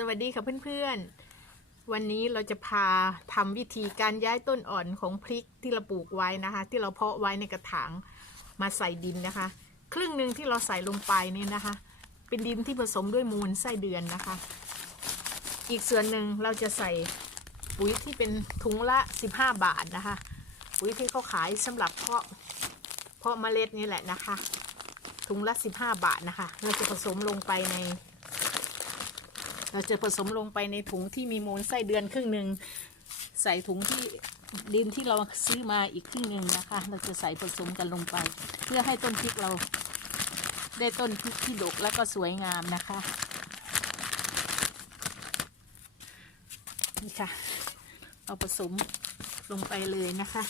สวัสดีค่ะเพื่อนๆ วันนี้เราจะพาทำวิธีการย้ายต้นอ่อนของพริกที่เราปลูกไว้นะคะ ที่เราเพาะไว้ในกระถางมาใส่ดินนะคะ ครึ่งหนึ่งที่เราใส่ลงไปนี่นะคะ เป็นดินที่ผสมด้วยมูลไส้เดือนนะคะ อีกส่วนหนึ่งเราจะใส่ปุ๋ยที่เป็นถุงละ 15 บาทนะคะ ปุ๋ยที่เขาขายสำหรับเพาะเพาะเมล็ดนี่แหละนะคะ ถุงละ 15 บาทนะคะ เราจะผสมลงไปใน เราจะผสมลงไปในถุงที่มีมูลไส้เดือนครึ่งหนึ่งใส่ถุงที่ดินที่เราซื้อมาอีกครึ่งหนึ่งนะคะ เราจะใส่ผสมกันลงไป เพื่อให้ต้นพริกเรา ได้ต้นพริกที่ดกและก็สวยงามนะคะนี่ค่ะเราผสมลงไปเลยนะคะ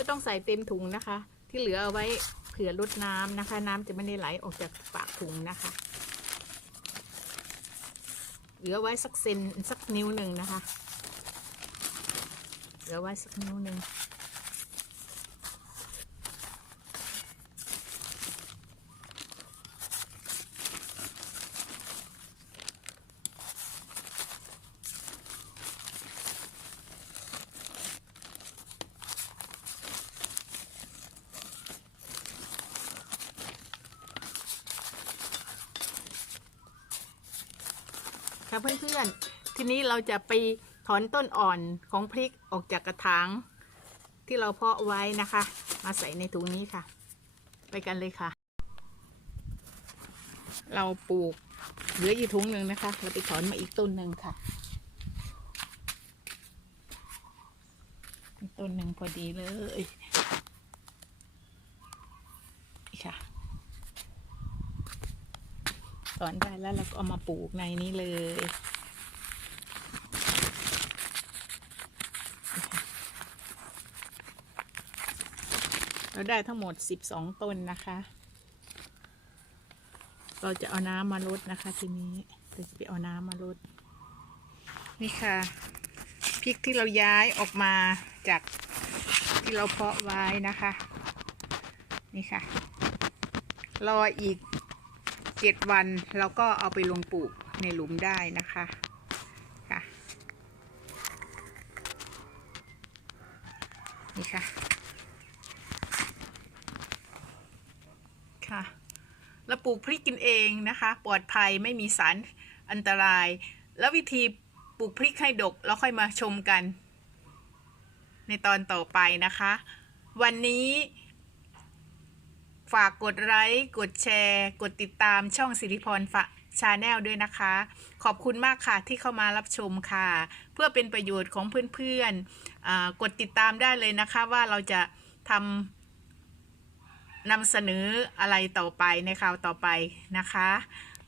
ไม่ต้องใส่เต็มถุงนะคะ ที่เหลือเอาไว้เผื่อลดน้ำนะคะ น้ำจะไม่ได้ไหลออกจากปากถุงนะคะ เหลือไว้สักเซนสักนิ้วหนึ่งนะคะ เหลือไว้สักนิ้วหนึ่ง ค่ะเพื่อนๆ ทีนี้เราจะไปถอนต้นอ่อนของพริกออกจากกระถางที่เราเพาะไว้นะคะ มาใส่ในถุงนี้ค่ะ ไปกันเลยค่ะ เราปลูกเหลืออยู่ถุงหนึ่งนะคะ เราไปถอนมาอีกต้นหนึ่งค่ะต้นหนึ่งพอดีเลยค่ะ ถอนได้แล้วเราก็เอามาปลูกในนี้เลย เราได้ทั้งหมด 12 ต้นนะคะ เราจะเอาน้ำมาลดนะคะทีนี้เราจะไปเอาน้ำมาลด นี่ค่ะพริกที่เราย้ายออกมาจากที่เราเพาะไว้นะคะ นี่ค่ะ รออีก เจ็ดวันเราก็เอาไปลงปลูกในหลุมได้นะคะค่ะนี่ค่ะ ค่ะเราปลูกพริกกินเองนะคะ ปลอดภัยไม่มีสารอันตราย แล้ววิธีปลูกพริกให้ดกแล้วค่อยมาชมกัน ในตอนต่อไปนะคะ วันนี้ ฝากกดไลค์กดแชร์ กดติดตามช่องสิริพรฝะชาแนลด้วยนะคะ ขอบคุณมากค่ะที่เข้ามารับชมค่ะ เพื่อเป็นประโยชน์ของเพื่อนๆกดติดตามได้เลยนะคะว่าเราจะทำนำเสนออะไรต่อไปในคราวต่อไปนะคะ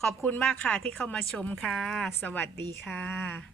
ขอบคุณมากค่ะที่เข้ามาชมค่ะ สวัสดีค่ะ